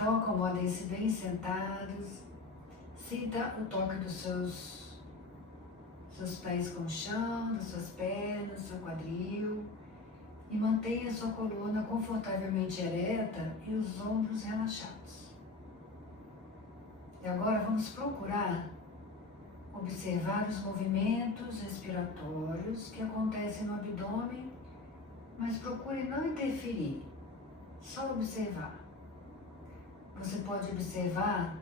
Então acomodem-se bem sentados, sinta o toque dos seus pés com o chão, das suas pernas, seu quadril e mantenha sua coluna confortavelmente ereta e os ombros relaxados. E agora vamos procurar observar os movimentos respiratórios que acontecem no abdômen, mas procure não interferir, só observar. Você pode observar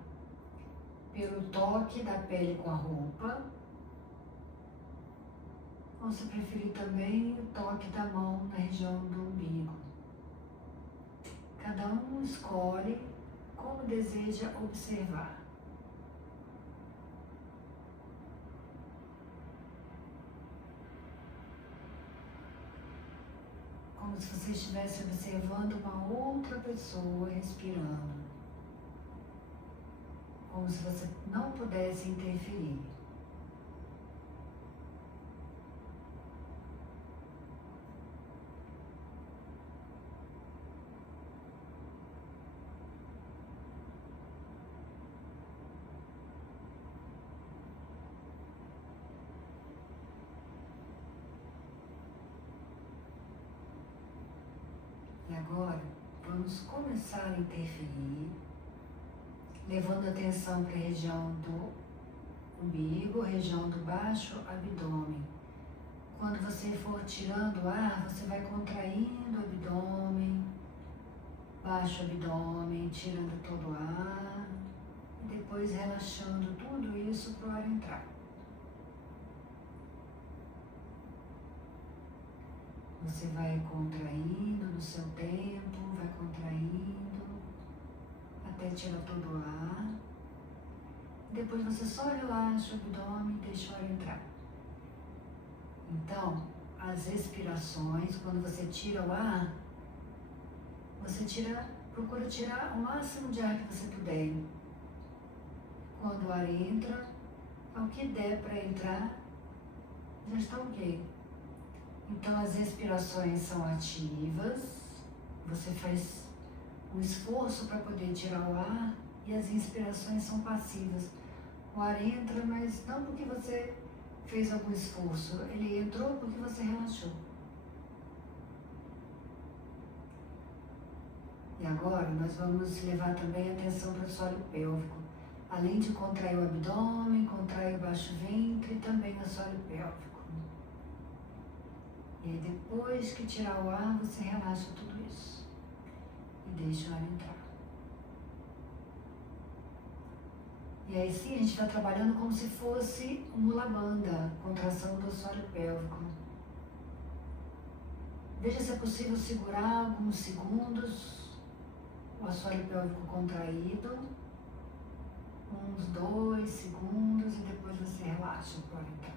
pelo toque da pele com a roupa, ou se preferir também o toque da mão na região do umbigo. Cada um escolhe como deseja observar. Como se você estivesse observando uma outra pessoa respirando. Como se você não pudesse interferir. E agora, vamos começar a interferir, levando a atenção para a região do umbigo, região do baixo abdômen. Quando você for tirando o ar, você vai contraindo o abdômen, baixo abdômen, tirando todo o ar, e depois relaxando tudo isso para o ar entrar. Você vai contraindo no seu tempo, vai contraindo até tirar todo o ar. Depois você só relaxa o abdômen e deixa o ar entrar. Então, as respirações, quando você tira o ar, você procura tirar o máximo de ar que você puder. Quando o ar entra, ao que der para entrar, já está ok. Então as respirações são ativas, você faz um esforço para poder tirar o ar, e as inspirações são passivas. O ar entra, mas não porque você fez algum esforço, ele entrou porque você relaxou. E agora nós vamos levar também a atenção para o assoalho pélvico. Além de contrair o abdômen, contrair o baixo ventre e também o assoalho pélvico. E aí depois que tirar o ar, você relaxa tudo isso. E deixa o ar entrar. E aí sim, a gente está trabalhando como se fosse um mula bandha, contração do assoalho pélvico. Veja se é possível segurar alguns segundos o assoalho pélvico contraído. Uns 2 segundos e depois você relaxa para entrar.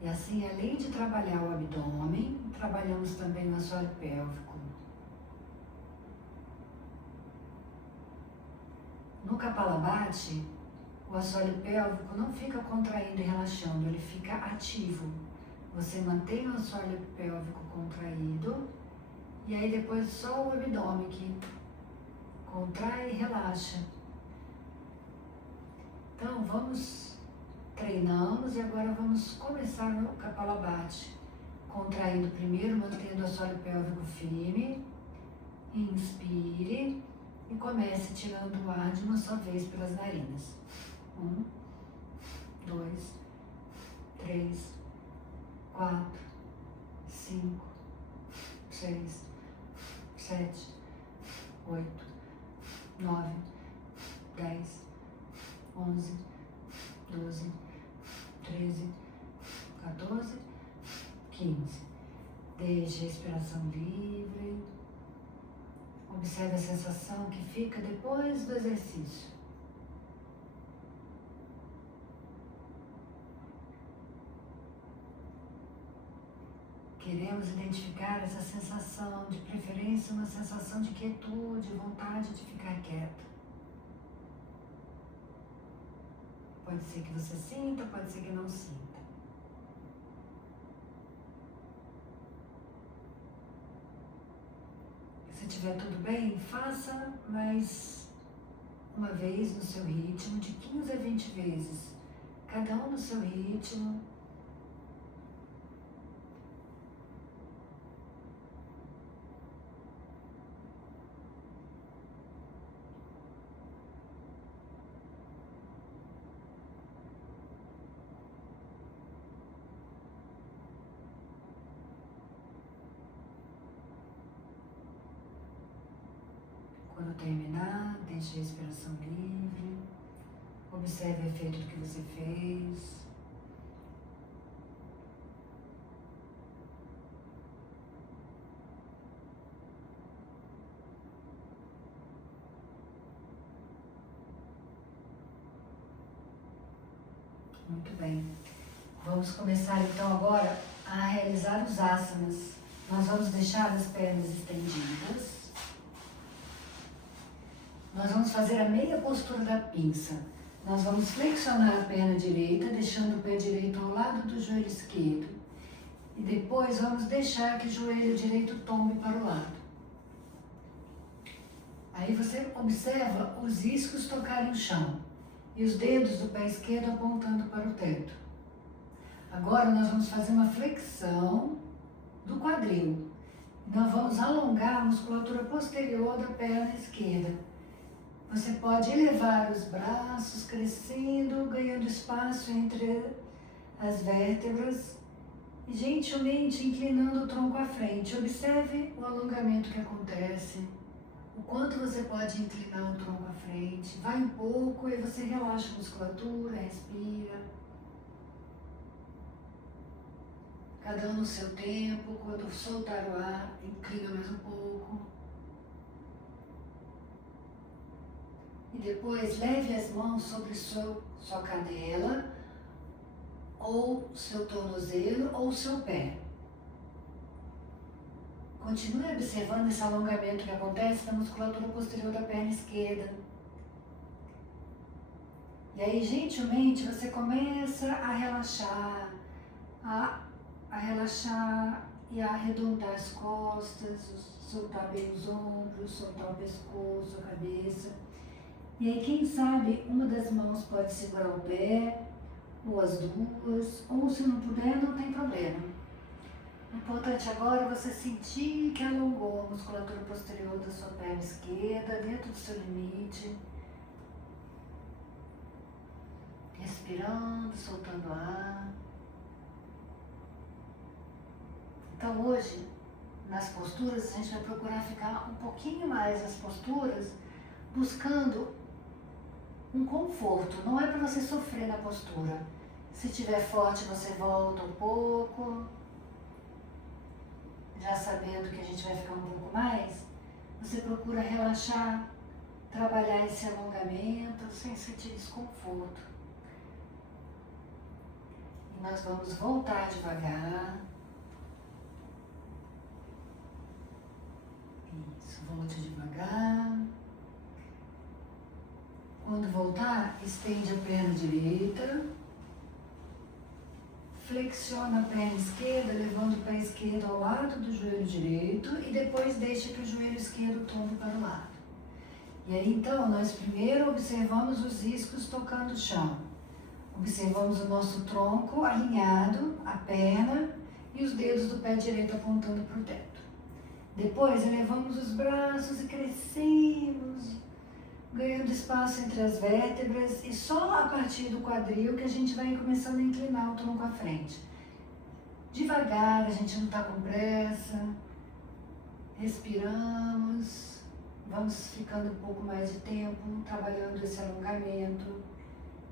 E assim, além de trabalhar o abdômen, trabalhamos também o assoalho pélvico. No Kapalabhati, o assoalho pélvico não fica contraindo e relaxando, ele fica ativo. Você mantém o assoalho pélvico contraído e aí depois só o abdômen que contrai e relaxa. Então treinamos e agora vamos começar no Kapalabhati. Contraindo primeiro, mantendo o assoalho pélvico firme. Inspire e comece tirando o ar de uma só vez pelas narinas. 1, 2, 3, 4, 5, 6, 7, 8, 9, 10, 11, 12, 13, 14, 15. Deixe a respiração livre. Observe a sensação que fica depois do exercício. Queremos identificar essa sensação, de preferência uma sensação de quietude, vontade de ficar quieto. Pode ser que você sinta, pode ser que não sinta. Se tiver tudo bem, faça mais uma vez no seu ritmo, de 15 a 20 vezes, cada um no seu ritmo. Quando terminar, deixe a respiração livre, observe o efeito do que você fez. Muito bem. Vamos começar então agora a realizar os asanas. Nós vamos deixar as pernas estendidas. Nós vamos fazer a meia postura da pinça. Nós vamos flexionar a perna direita, deixando o pé direito ao lado do joelho esquerdo. E depois vamos deixar que o joelho direito tombe para o lado. Aí você observa os iscos tocarem o chão e os dedos do pé esquerdo apontando para o teto. Agora nós vamos fazer uma flexão do quadril. Nós vamos alongar a musculatura posterior da perna esquerda. Você pode elevar os braços, crescendo, ganhando espaço entre as vértebras e gentilmente inclinando o tronco à frente. Observe o alongamento que acontece, o quanto você pode inclinar o tronco à frente. Vai um pouco e você relaxa a musculatura, respira. Cada um no seu tempo. Quando soltar o ar, inclina mais um pouco. E depois leve as mãos sobre sua canela, ou seu tornozelo, ou seu pé. Continue observando esse alongamento que acontece na musculatura posterior da perna esquerda. E aí, gentilmente, você começa a relaxar, a relaxar e a arredondar as costas, soltar bem os ombros, soltar o pescoço, a cabeça. E aí, quem sabe, uma das mãos pode segurar o pé, ou as duas, ou se não puder, não tem problema. O importante agora é você sentir que alongou a musculatura posterior da sua perna esquerda, dentro do seu limite. Respirando, soltando ar. Então hoje, nas posturas, a gente vai procurar ficar um pouquinho mais nas posturas, buscando um conforto. Não é para você sofrer na postura. Se tiver forte, você volta um pouco. Já sabendo que a gente vai ficar um pouco mais, você procura relaxar, trabalhar esse alongamento sem sentir desconforto. E nós vamos voltar devagar. Isso, volte devagar. Quando voltar, estende a perna direita. Flexiona a perna esquerda, levando o pé esquerdo ao lado do joelho direito e depois deixa que o joelho esquerdo tombe para o lado. E aí então, nós primeiro observamos os iscos tocando o chão. Observamos o nosso tronco alinhado, a perna e os dedos do pé direito apontando para o teto. Depois, elevamos os braços e crescemos, ganhando espaço entre as vértebras e só a partir do quadril que a gente vai começando a inclinar o tronco à frente. Devagar, a gente não está com pressa. Respiramos, vamos ficando um pouco mais de tempo, trabalhando esse alongamento.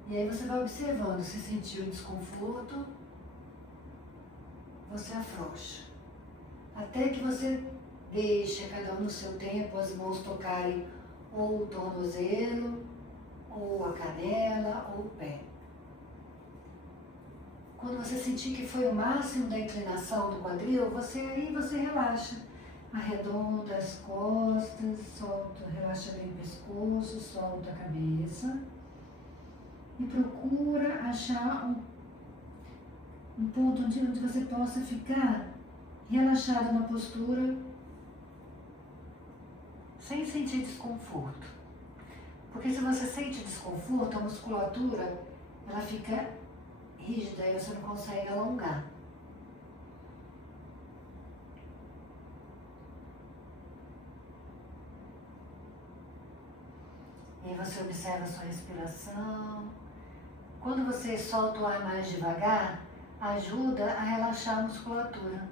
E aí você vai observando, se sentiu desconforto, você afrouxa. Até que você deixa cada um no seu tempo, as mãos tocarem ou o tornozelo, ou a canela, ou o pé. Quando você sentir que foi o máximo da inclinação do quadril, você relaxa. Arredonda as costas, solta, relaxa bem o pescoço, solta a cabeça. E procura achar um ponto onde você possa ficar relaxado na postura sem sentir desconforto. Porque se você sente desconforto, a musculatura ela fica rígida e você não consegue alongar. E aí você observa a sua respiração. Quando você solta o ar mais devagar, ajuda a relaxar a musculatura.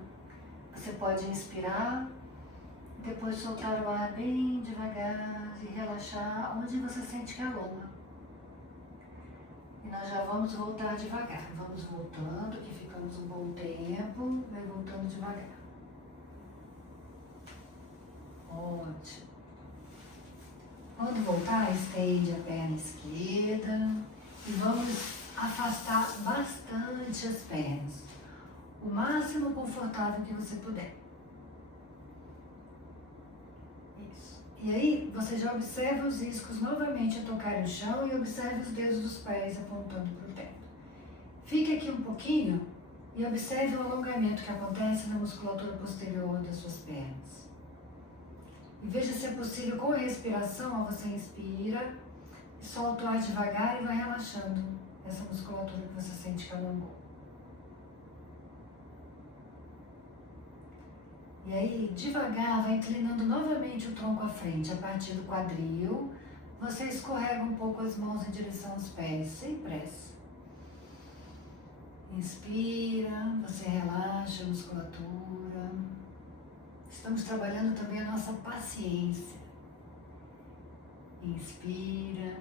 Você pode inspirar, depois soltar o ar bem devagar e relaxar onde você sente que alonga. E nós já vamos voltar devagar. Vamos voltando, que ficamos um bom tempo, vai voltando devagar. Ótimo. Quando voltar, estende a perna esquerda e vamos afastar bastante as pernas, o máximo confortável que você puder. Isso. E aí, você já observa os iscos novamente a tocar no chão e observe os dedos dos pés apontando para o teto. Fique aqui um pouquinho e observe o alongamento que acontece na musculatura posterior das suas pernas. E veja se é possível, com a respiração, você inspira, solta o ar devagar e vai relaxando essa musculatura que você sente que alongou. E aí, devagar, vai inclinando novamente o tronco à frente, a partir do quadril. Você escorrega um pouco as mãos em direção aos pés, sem pressa. Inspira, você relaxa a musculatura. Estamos trabalhando também a nossa paciência. Inspira,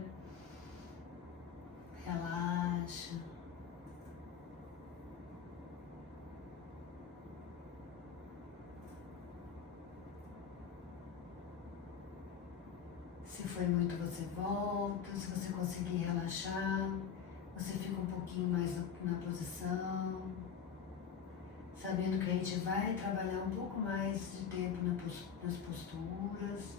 relaxa. Se foi muito, você volta. Se você conseguir relaxar, você fica um pouquinho mais na posição. Sabendo que a gente vai trabalhar um pouco mais de tempo nas posturas.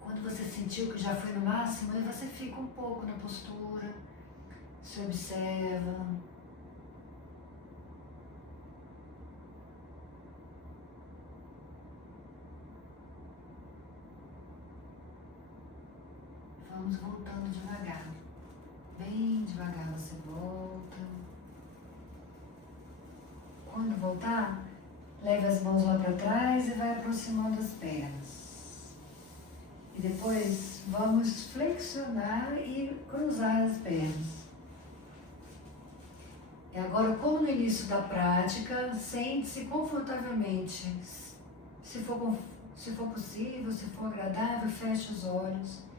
Quando você sentiu que já foi no máximo, aí você fica um pouco na postura, se observa. Vamos voltando devagar. Bem devagar você volta. Quando voltar, leve as mãos lá para trás e vai aproximando as pernas. E depois vamos flexionar e cruzar as pernas. E agora, como no início da prática, sente-se confortavelmente. Se for possível, se for agradável, feche os olhos.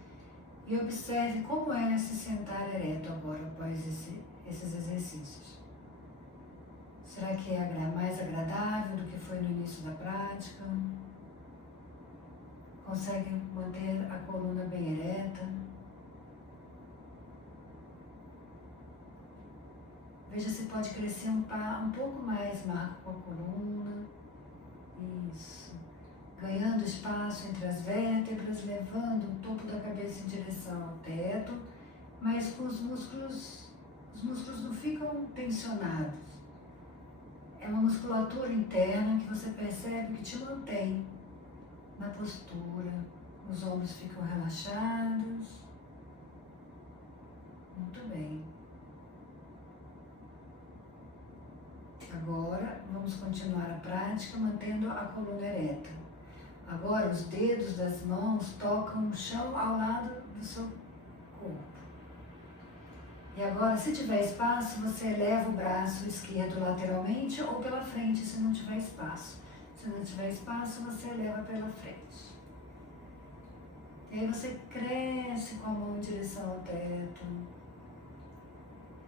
E observe como é se sentar ereto agora, após esses exercícios. Será que é mais agradável do que foi no início da prática? Consegue manter a coluna bem ereta? Veja se pode crescer um pouco mais, marco com a coluna. Isso. Ganhando espaço entre as vértebras, levando o topo da cabeça em direção ao teto, mas com os músculos não ficam tensionados. É uma musculatura interna que você percebe que te mantém na postura. Os ombros ficam relaxados. Muito bem. Agora, vamos continuar a prática mantendo a coluna ereta. Agora, os dedos das mãos tocam o chão ao lado do seu corpo. E agora, se tiver espaço, você eleva o braço esquerdo lateralmente ou pela frente, se não tiver espaço. Se não tiver espaço, você eleva pela frente. E aí você cresce com a mão em direção ao teto.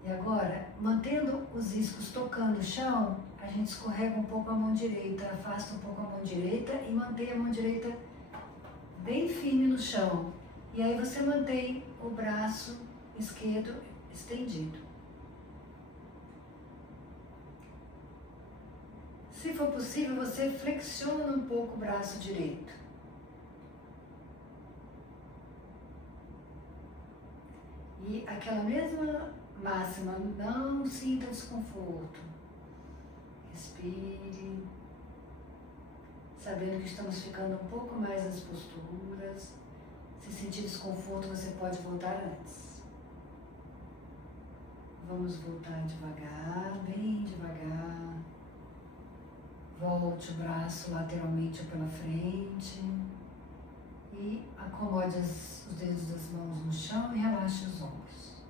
E agora, mantendo os iscos tocando o chão, a gente escorrega um pouco a mão direita, afasta um pouco a mão direita e mantém a mão direita bem firme no chão. E aí você mantém o braço esquerdo estendido. Se for possível, você flexiona um pouco o braço direito. E aquela mesma máxima, não sinta desconforto. Respire, sabendo que estamos ficando um pouco mais nas posturas. Se sentir desconforto, você pode voltar antes. Vamos voltar devagar, bem devagar. Volte o braço lateralmente ou pela frente. E acomode os dedos das mãos no chão e relaxe os ombros.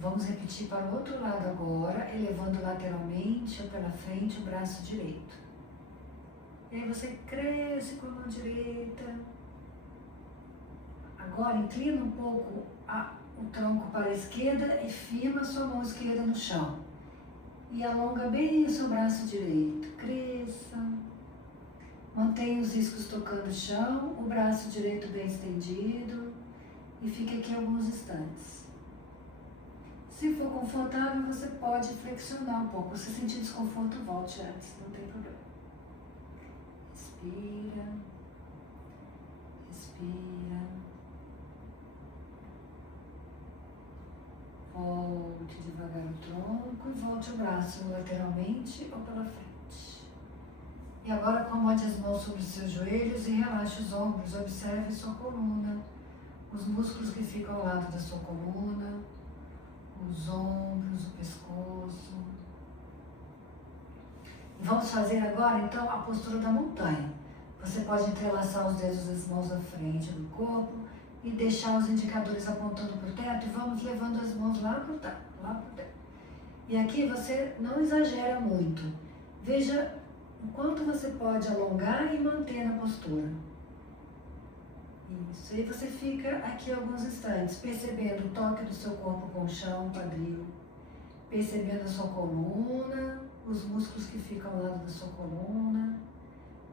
Vamos repetir para o outro lado agora, elevando lateralmente ou pela frente o braço direito. E aí você cresce com a mão direita. Agora inclina um pouco o tronco para a esquerda e firma a sua mão esquerda no chão. E alonga bem o seu braço direito. Cresça. Mantenha os iscos tocando o chão, o braço direito bem estendido. E fique aqui alguns instantes. Se for confortável, você pode flexionar um pouco. Se sentir desconforto, volte antes, não tem problema. Respira. Respira. Volte devagar o tronco e volte o braço lateralmente ou pela frente. E agora acomode as mãos sobre os seus joelhos e relaxe os ombros. Observe sua coluna, os músculos que ficam ao lado da sua coluna, os ombros, o pescoço. Vamos fazer agora então a postura da montanha. Você pode entrelaçar os dedos das mãos à frente do corpo e deixar os indicadores apontando para o teto e vamos levando as mãos lá para o teto. E aqui você não exagera muito. Veja o quanto você pode alongar e manter na postura. Isso, aí você fica aqui alguns instantes, percebendo o toque do seu corpo com o chão, quadril, percebendo a sua coluna, os músculos que ficam ao lado da sua coluna,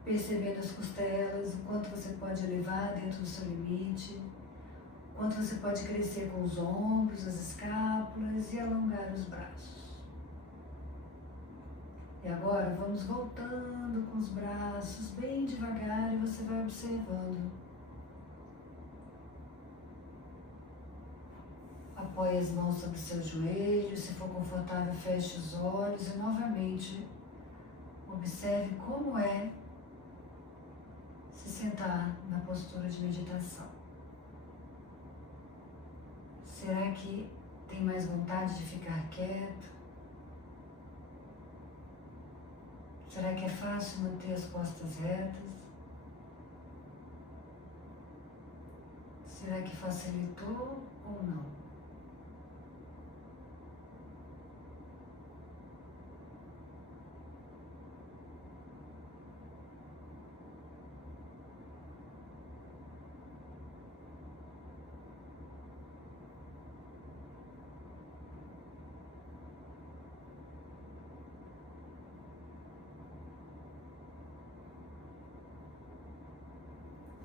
percebendo as costelas, o quanto você pode elevar dentro do seu limite, o quanto você pode crescer com os ombros, as escápulas e alongar os braços. E agora vamos voltando com os braços bem devagar e você vai observando. Apoie as mãos sobre os seus joelhos, se for confortável, feche os olhos e novamente observe como é se sentar na postura de meditação. Será que tem mais vontade de ficar quieto? Será que é fácil manter as costas retas? Será que facilitou ou não?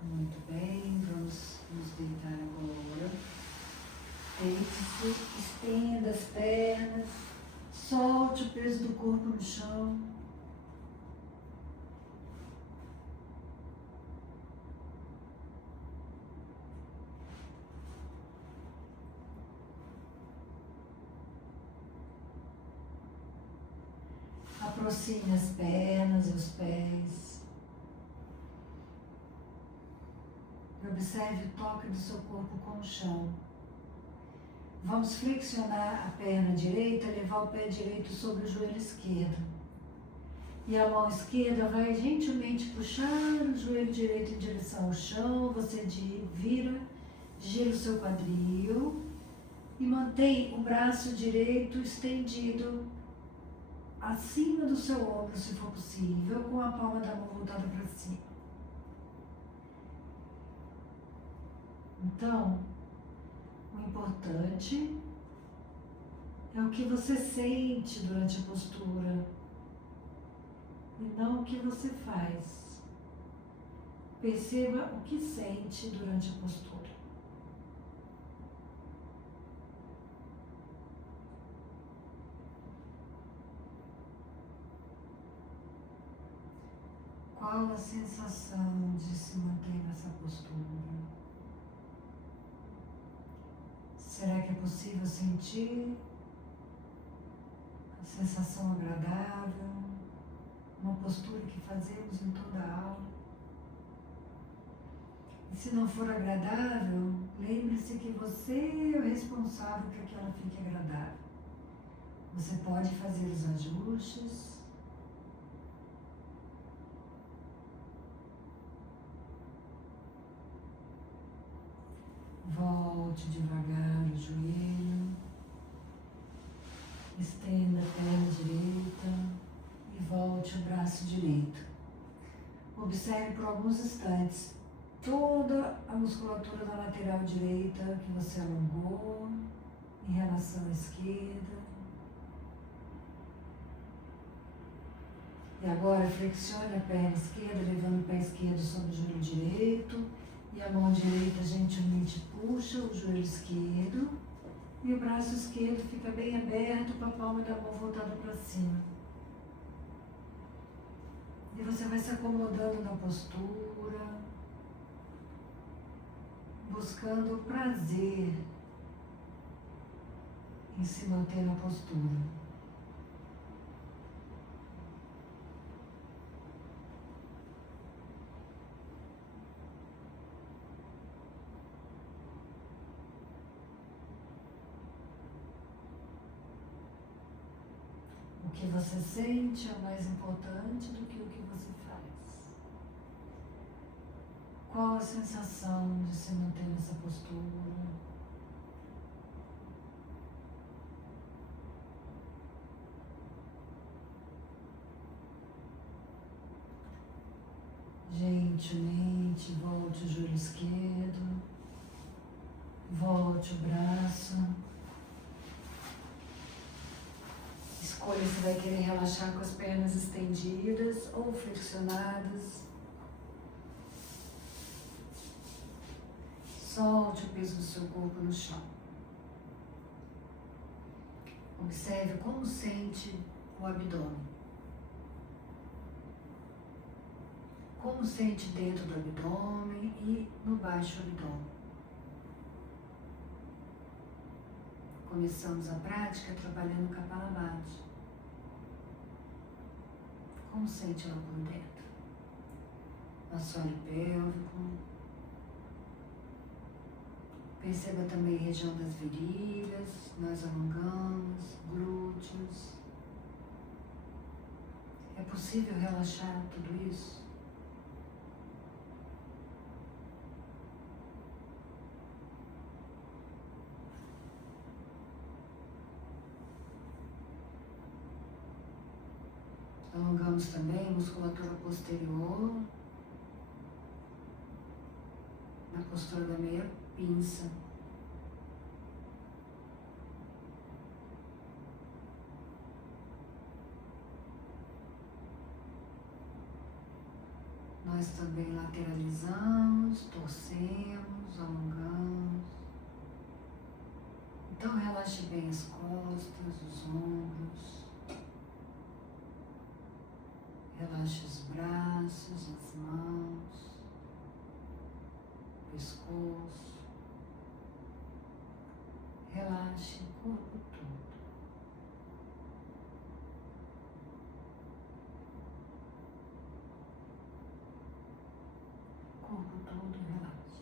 Muito bem, vamos nos deitar agora. Deite-se, estenda as pernas, solte o peso do corpo no chão. Aproxime as pernas e os pés. Observe o toque do seu corpo com o chão. Vamos flexionar a perna direita, levar o pé direito sobre o joelho esquerdo. E a mão esquerda vai gentilmente puxar o joelho direito em direção ao chão. Você vira, gira o seu quadril e mantém o braço direito estendido acima do seu ombro, se for possível, com a palma da mão voltada para cima. Então, o importante é o que você sente durante a postura e não o que você faz. Perceba o que sente durante a postura. Qual a sensação de se manter nessa postura? Será que é possível sentir a sensação agradável, uma postura que fazemos em toda a aula? E se não for agradável, lembre-se que você é o responsável para que ela fique agradável. Você pode fazer os ajustes. Volte devagar o joelho. Estenda a perna direita e volte o braço direito. Observe por alguns instantes toda a musculatura da lateral direita que você alongou em relação à esquerda. E agora flexione a perna esquerda, levando o pé esquerdo sobre o joelho direito. E a mão direita gentilmente puxa o joelho esquerdo. E o braço esquerdo fica bem aberto com a palma da mão voltada para cima. E você vai se acomodando na postura, buscando o prazer em se manter na postura. O que você sente é mais importante do que o que você faz. Qual a sensação de se manter nessa postura? Gentilmente volte o joelho esquerdo, volte o braço. Escolha se vai querer relaxar com as pernas estendidas ou flexionadas. Solte o peso do seu corpo no chão. Observe como sente o abdômen. Como sente dentro do abdômen e no baixo abdômen. Começamos a prática trabalhando o Kapalabhati. Como sente ela por dentro? Assoalho pélvico. Perceba também a região das virilhas, nós alongamos, glúteos. É possível relaxar tudo isso? Alongamos também a musculatura posterior, na postura da meia pinça. Nós também lateralizamos, torcemos, alongamos. Então relaxe bem as costas, os ombros. Relaxe os braços, as mãos, pescoço. Relaxe o corpo todo. O corpo todo relaxe.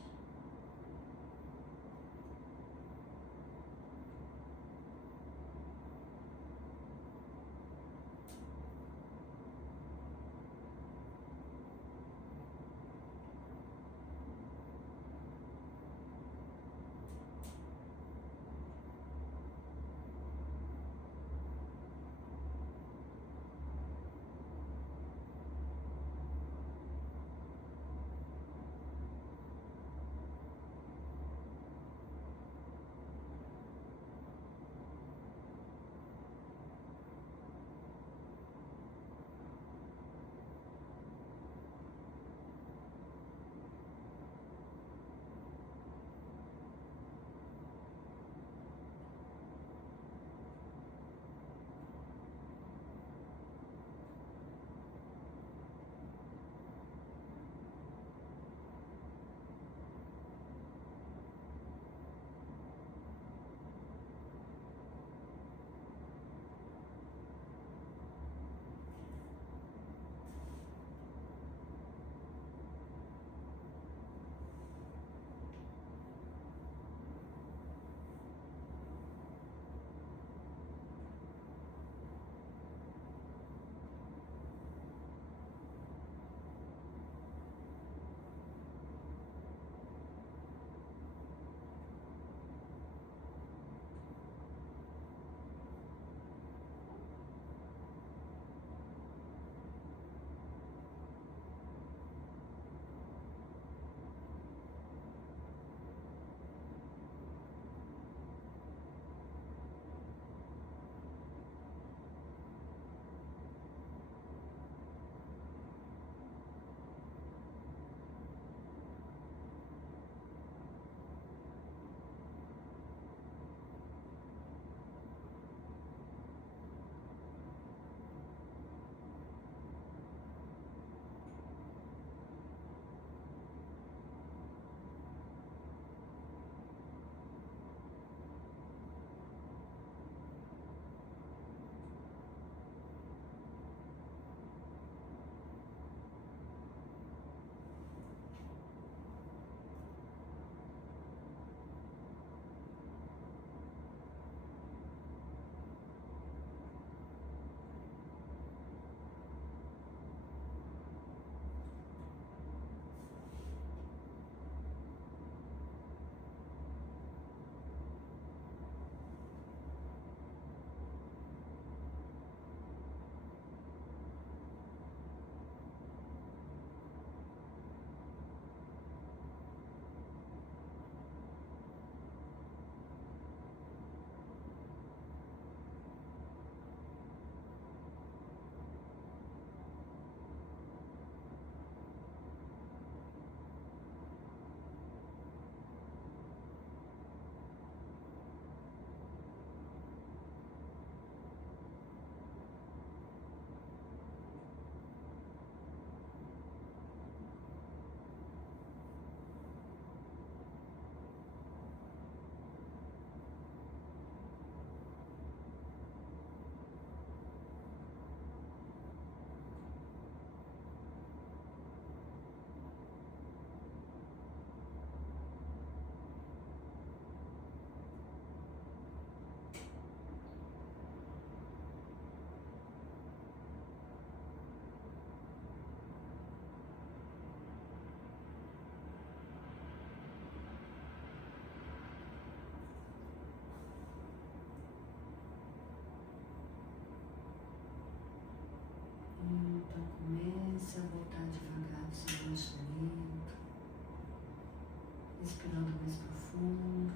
respirando mais profundo,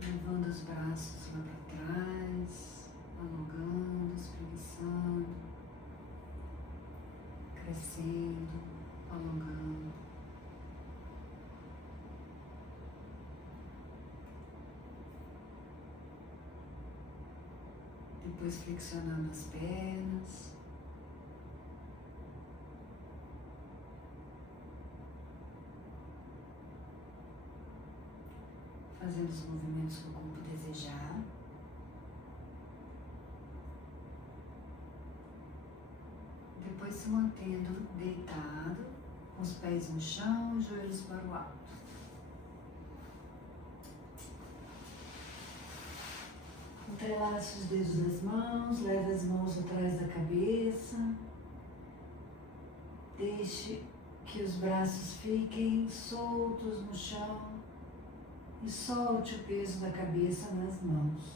levando os braços lá para trás, alongando, espreguiçando, crescendo, alongando. Depois flexionando as pernas. Fazendo os movimentos que o corpo desejar. Depois se mantendo deitado, com os pés no chão, os joelhos para o alto. Entrelace os dedos das mãos, leve as mãos atrás da cabeça. Deixe que os braços fiquem soltos no chão. E solte o peso da cabeça nas mãos.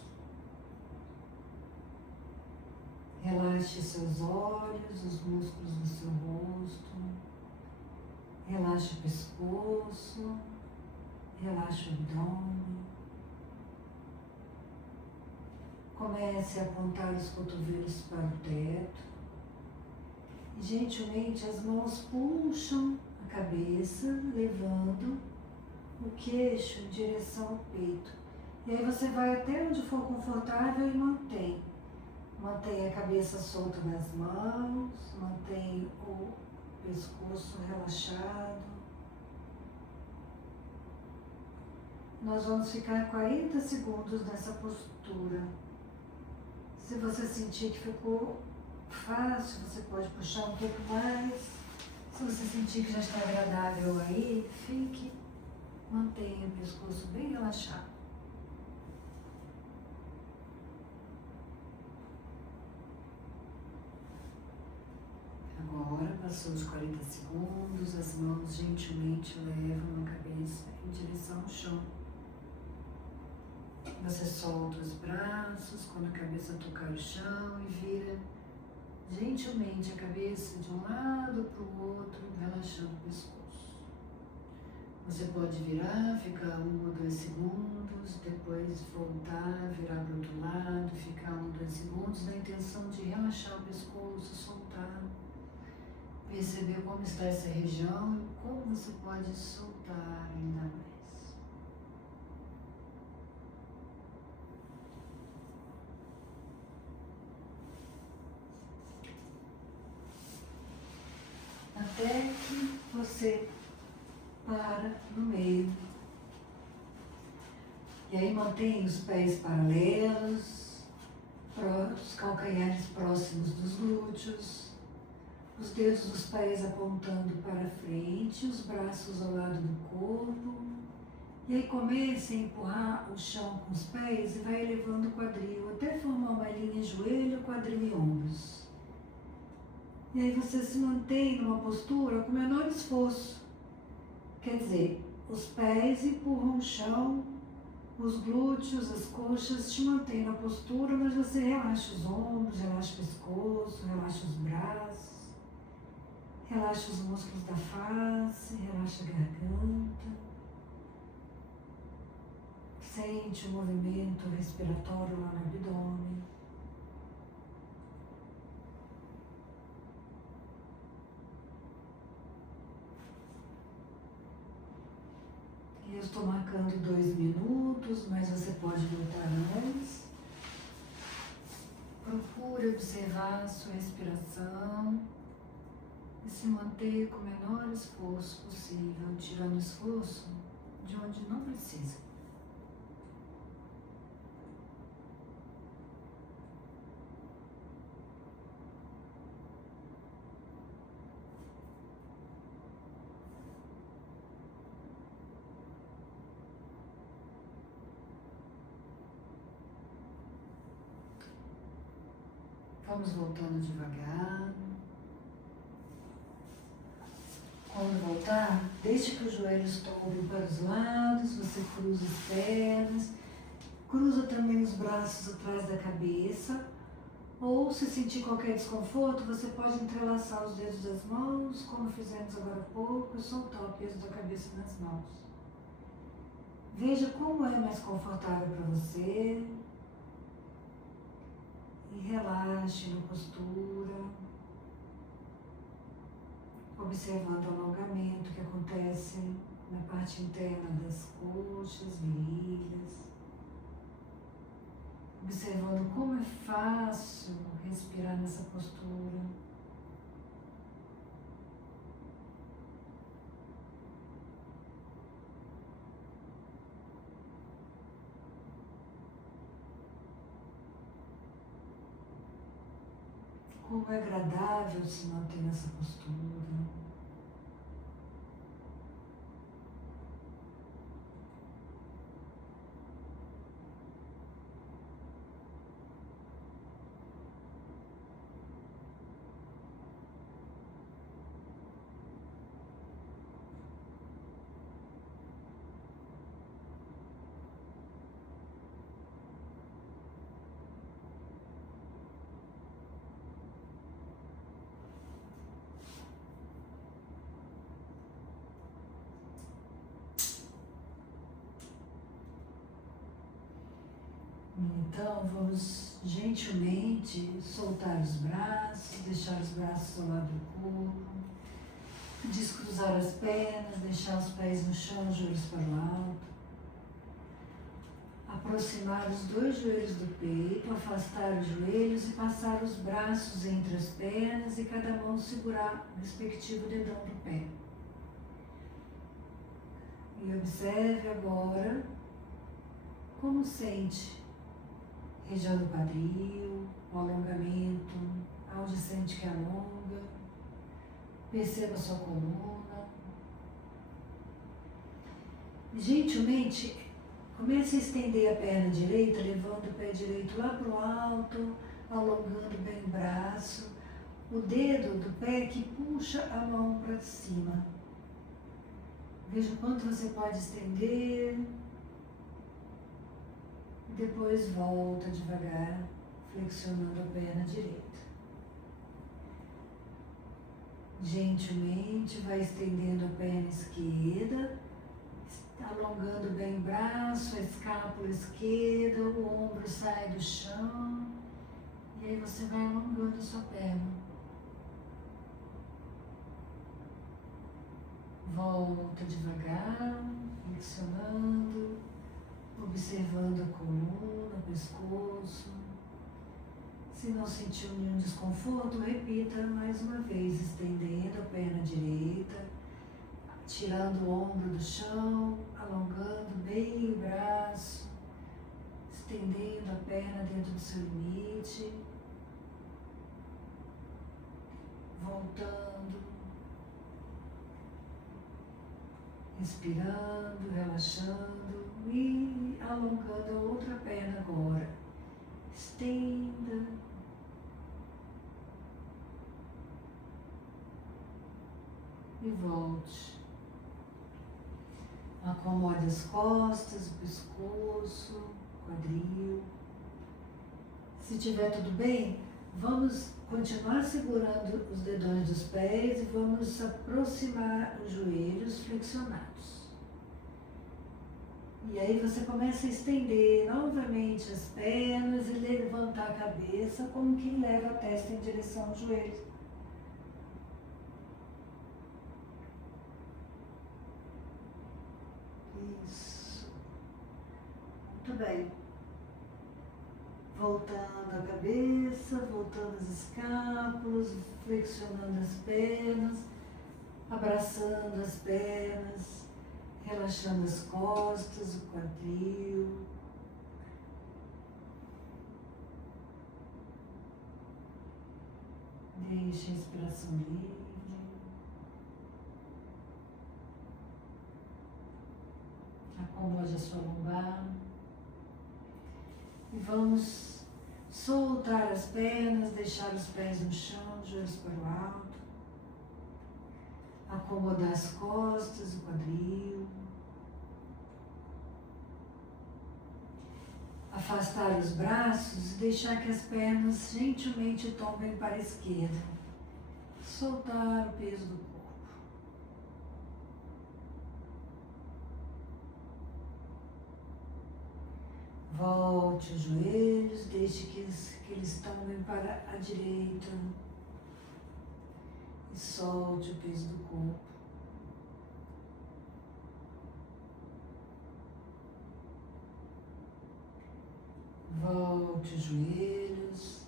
Relaxe seus olhos, os músculos do seu rosto. Relaxe o pescoço. Relaxe o abdômen. Comece a apontar os cotovelos para o teto. E gentilmente as mãos puxam a cabeça, levando o queixo em direção ao peito. E aí você vai até onde for confortável e mantém. Mantém a cabeça solta nas mãos, mantém o pescoço relaxado. Nós vamos ficar 40 segundos nessa postura. Se você sentir que ficou fácil, você pode puxar um pouco mais. Se você sentir que já está agradável aí, fique. Mantenha o pescoço bem relaxado. Agora, passou os 40 segundos, as mãos gentilmente levam a cabeça em direção ao chão. Você solta os braços quando a cabeça tocar o chão e vira gentilmente a cabeça de um lado para o outro, relaxando o pescoço. Você pode virar, ficar 1 ou 2 segundos, depois voltar, virar para o outro lado, ficar 1 ou 2 segundos, na intenção de relaxar o pescoço, soltar, perceber como está essa região e como você pode soltar ainda mais. Até que você para no meio. E aí mantém os pés paralelos, os calcanhares próximos dos glúteos, os dedos dos pés apontando para frente, os braços ao lado do corpo. E aí comece a empurrar o chão com os pés e vai elevando o quadril até formar uma linha joelho, quadril e ombros. E aí você se mantém numa postura com o menor esforço. Quer dizer, os pés empurram o chão, os glúteos, as coxas te mantêm na postura, mas você relaxa os ombros, relaxa o pescoço, relaxa os braços, relaxa os músculos da face, relaxa a garganta. Sente o movimento respiratório lá no abdômen. Eu estou marcando 2 minutos, mas você pode voltar antes. Procure observar a sua respiração e se manter com o menor esforço possível, tirando esforço de onde não precisa. Vamos voltando devagar. Quando voltar, deixe que os joelhos tombem para os lados, você cruza as pernas, cruza também os braços atrás da cabeça, Ou se sentir qualquer desconforto, você pode entrelaçar os dedos das mãos, como fizemos agora há pouco, e soltar o peso da cabeça nas mãos. Veja como é mais confortável para você e relaxe na postura, observando o alongamento que acontece na parte interna das coxas, virilhas. Observando como é fácil respirar nessa postura. Como é agradável se manter nessa postura. Então, vamos gentilmente soltar os braços, deixar os braços ao lado do corpo, descruzar as pernas, deixar os pés no chão, joelhos para o alto. Aproximar os dois joelhos do peito, afastar os joelhos e passar os braços entre as pernas e cada mão segurar o respectivo dedão do pé. E observe agora como sente região do quadril, o alongamento, onde sente que alonga. Perceba sua coluna. Gentilmente, comece a estender a perna direita, levando o pé direito lá para o alto, alongando bem o braço. O dedo do pé que puxa a mão para cima. Veja o quanto você pode estender. Depois volta devagar, flexionando a perna direita. Gentilmente vai estendendo a perna esquerda, alongando bem o braço, a escápula esquerda, o ombro sai do chão. E aí você vai alongando a sua perna. Volta devagar, flexionando. Observando a coluna, o pescoço. Se não sentiu nenhum desconforto, repita mais uma vez, estendendo a perna direita, tirando o ombro do chão, alongando bem o braço, estendendo a perna dentro do seu limite, voltando, respirando, relaxando. E alongando a outra perna agora. Estenda. E volte. Acomode as costas, o pescoço, quadril. Se tiver tudo bem, vamos continuar segurando os dedões dos pés e vamos aproximar os joelhos flexionados. E aí você começa a estender novamente as pernas e levantar a cabeça como quem leva a testa em direção aos joelhos. Isso. Muito bem. Voltando a cabeça, voltando as escápulas, flexionando as pernas, abraçando as pernas. Relaxando as costas, o quadril. Deixe a inspiração livre. Acomode a sua lombar. E vamos soltar as pernas, deixar os pés no chão, joelhos para o alto. Acomodar as costas, o quadril. Afastar os braços e deixar que as pernas gentilmente tombem para a esquerda. Soltar o peso do corpo. Volte os joelhos, deixe que eles tombem para a direita. E solte o peso do corpo. Volte os joelhos,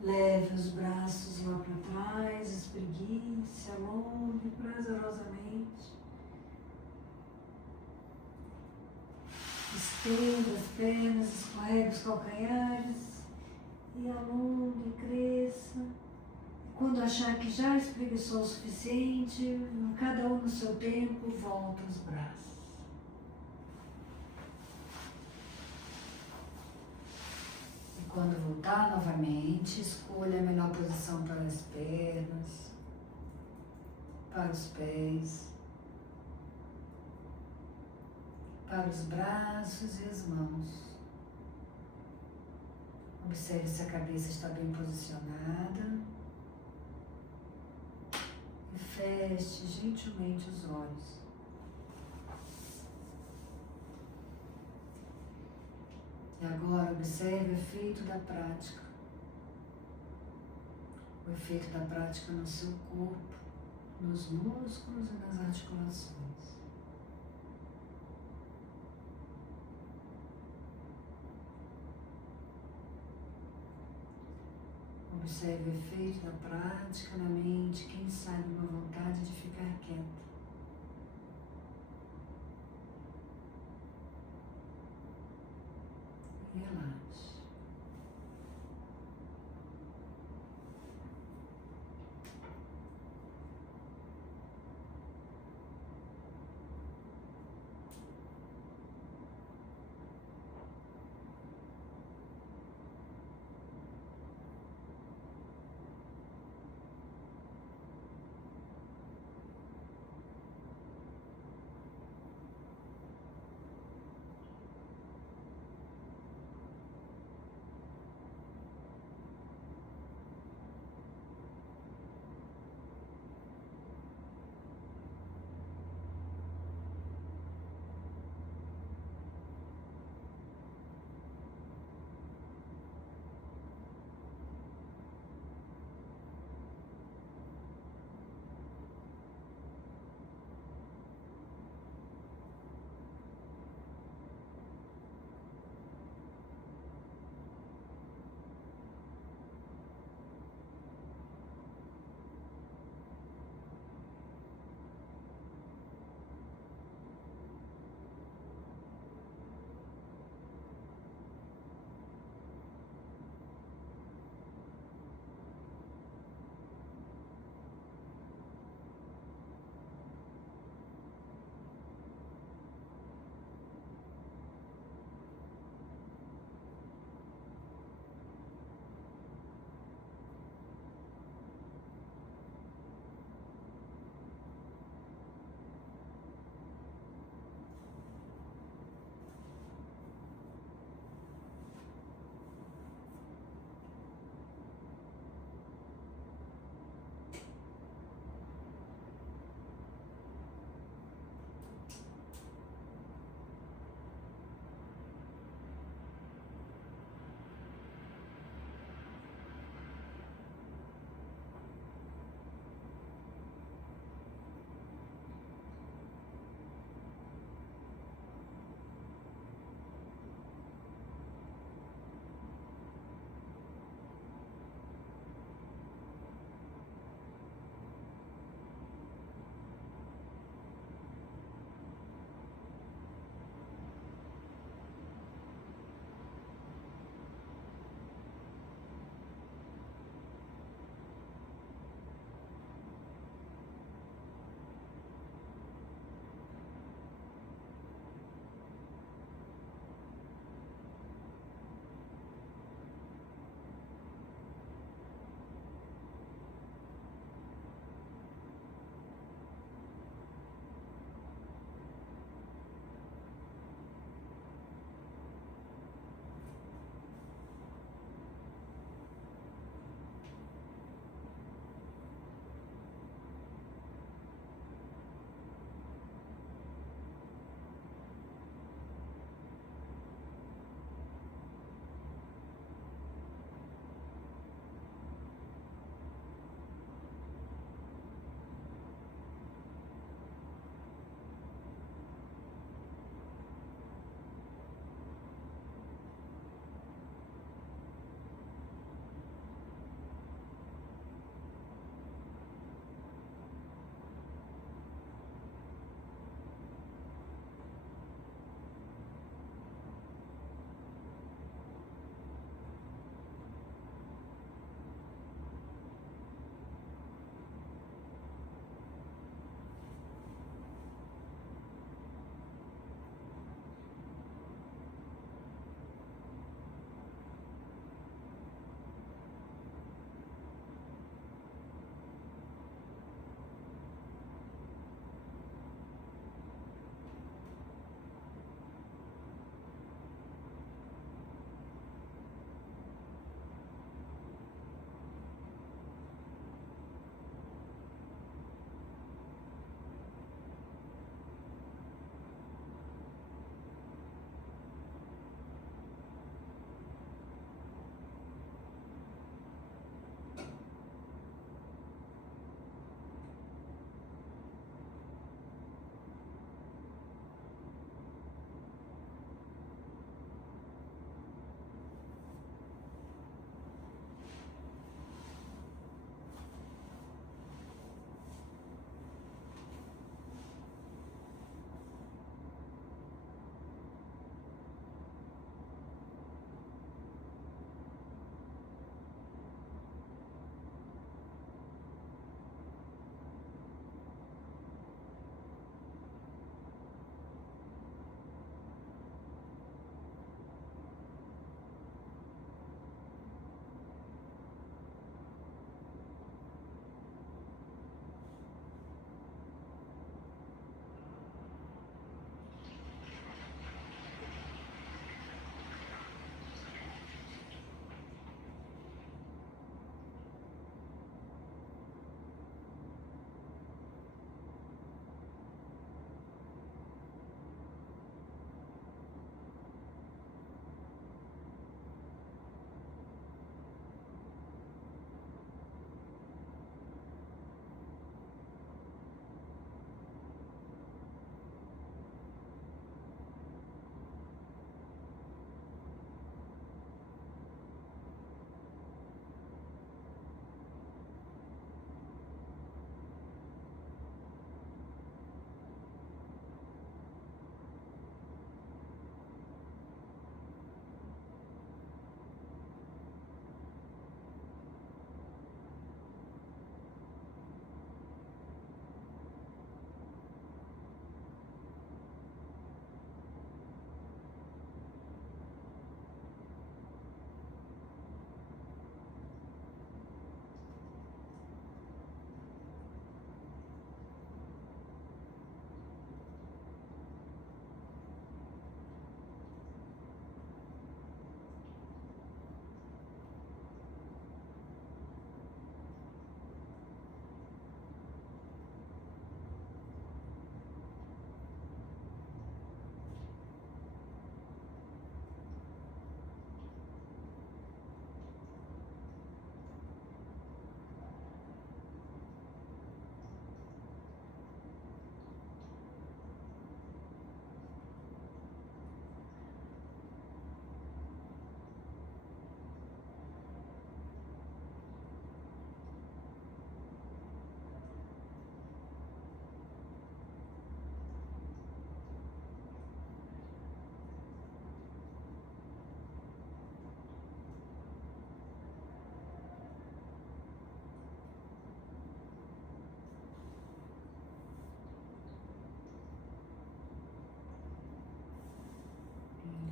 leve os braços lá para trás, espreguice, alongue prazerosamente. Estenda as pernas, escorregue os calcanhares e alongue, cresça. E quando achar que já espreguiçou o suficiente, cada um no seu tempo, volta os braços. Quando voltar novamente, escolha a melhor posição para as pernas, para os pés, para os braços e as mãos. Observe se a cabeça está bem posicionada e feche gentilmente os olhos. E agora observe o efeito da prática. O efeito da prática no seu corpo, nos músculos e nas articulações. Observe o efeito da prática na mente, quem sabe uma vontade de ficar quieto. Relaxe.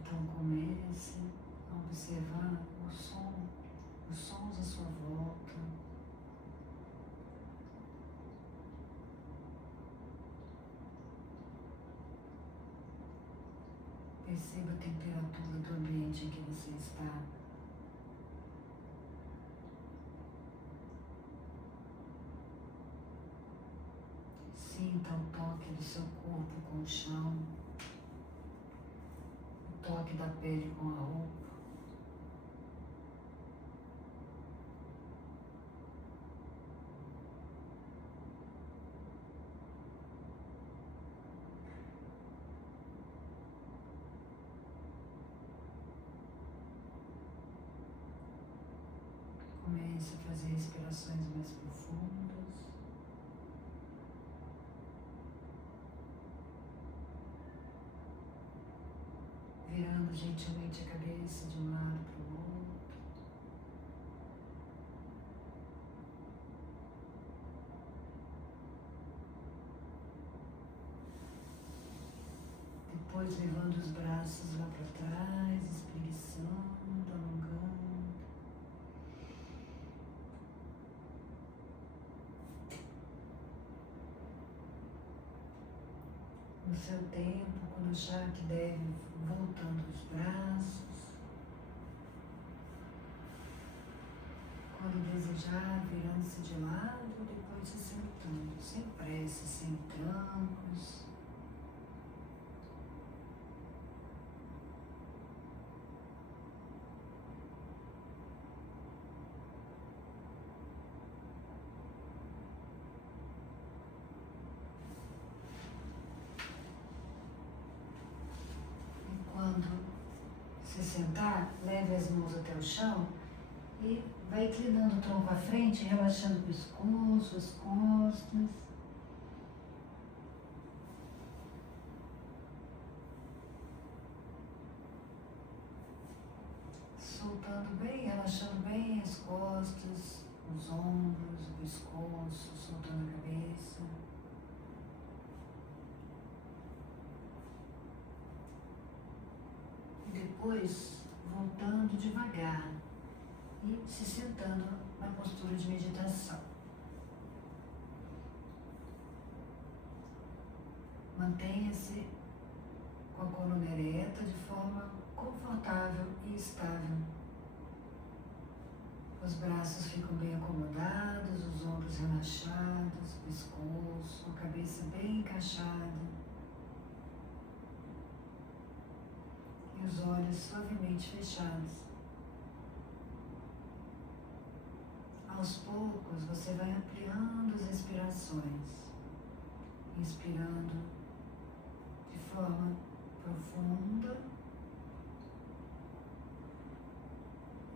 Então comece a observar os sons à sua volta. Perceba a temperatura do ambiente em que você está. Sinta o toque do seu corpo com o chão, o toque da pele com a roupa. Comece a fazer respirações mais profundas. Virando gentilmente a cabeça de um lado para o outro. Depois levando os braços lá para trás, espreguiçando, alongando. No seu tempo, quando achar que deve, voltando os braços. Quando desejar, virando-se de lado, depois se sentando, sem pressa, sem trancos. Se sentar, leve as mãos até o chão e vai inclinando o tronco à frente, relaxando o pescoço, as costas. Soltando bem, relaxando bem as costas, os ombros, o pescoço, soltando a cabeça. Depois, voltando devagar e se sentando na postura de meditação. Mantenha-se com a coluna ereta de forma confortável e estável. Os braços ficam bem acomodados, os ombros relaxados, o pescoço, a cabeça bem encaixada. Os olhos suavemente fechados. Aos poucos, você vai ampliando as respirações, inspirando de forma profunda,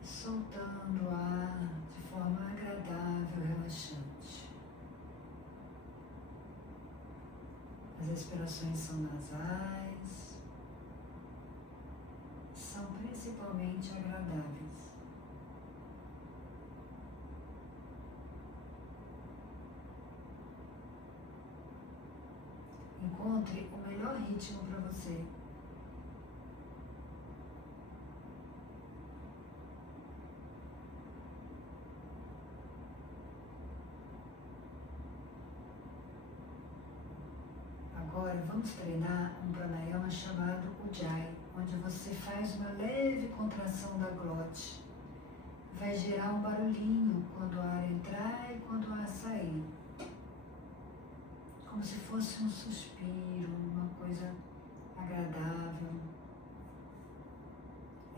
soltando o ar de forma agradável e relaxante. As respirações são nasais, são principalmente agradáveis. Encontre o melhor ritmo para você. Agora vamos treinar um pranayama chamado Ujjayi, onde você faz uma leve contração da glote. Vai gerar um barulhinho quando o ar entrar e quando o ar sair. Como se fosse um suspiro, uma coisa agradável.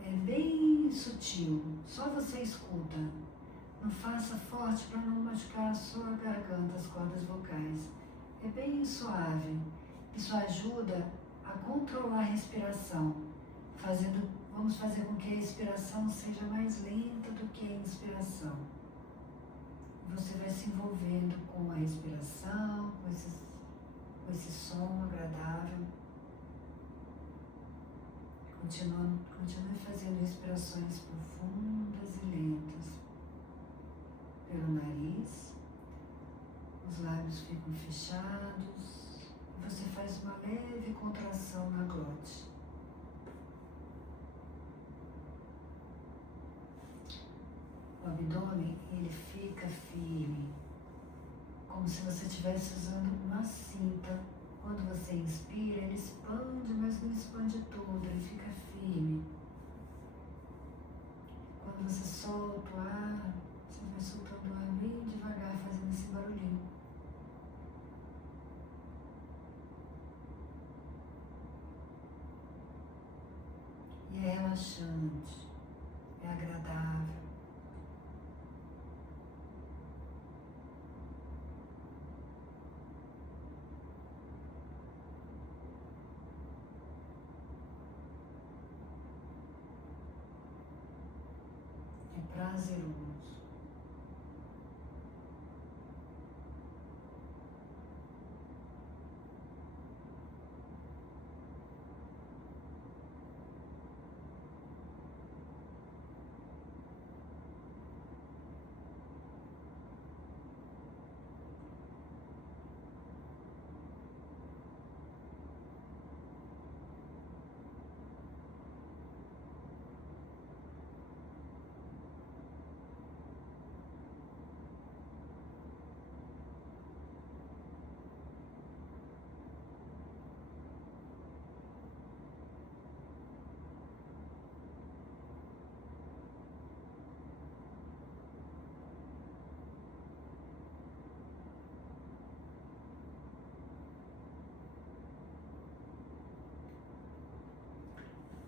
É bem sutil, só você escuta. Não faça forte para não machucar a sua garganta, as cordas vocais. É bem suave. Isso ajuda a controlar a respiração. Vamos fazer com que a expiração seja mais lenta do que a inspiração. Você vai se envolvendo com a respiração, com esse som agradável. Continue fazendo respirações profundas e lentas pelo nariz. Os lábios ficam fechados. Você faz uma leve contração na glote. abdômen, ele fica firme, como se você estivesse usando uma cinta. Quando você inspira, ele expande, mas não expande tudo, ele fica firme. Quando você solta o ar, você vai soltando o ar bem devagar, fazendo esse barulhinho. E é relaxante, é agradável. É prazeroso.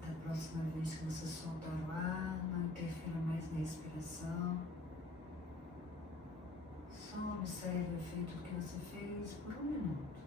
Da próxima vez que você soltar o ar, não interfira mais na respiração. Só observe o efeito do que você fez por 1 minuto.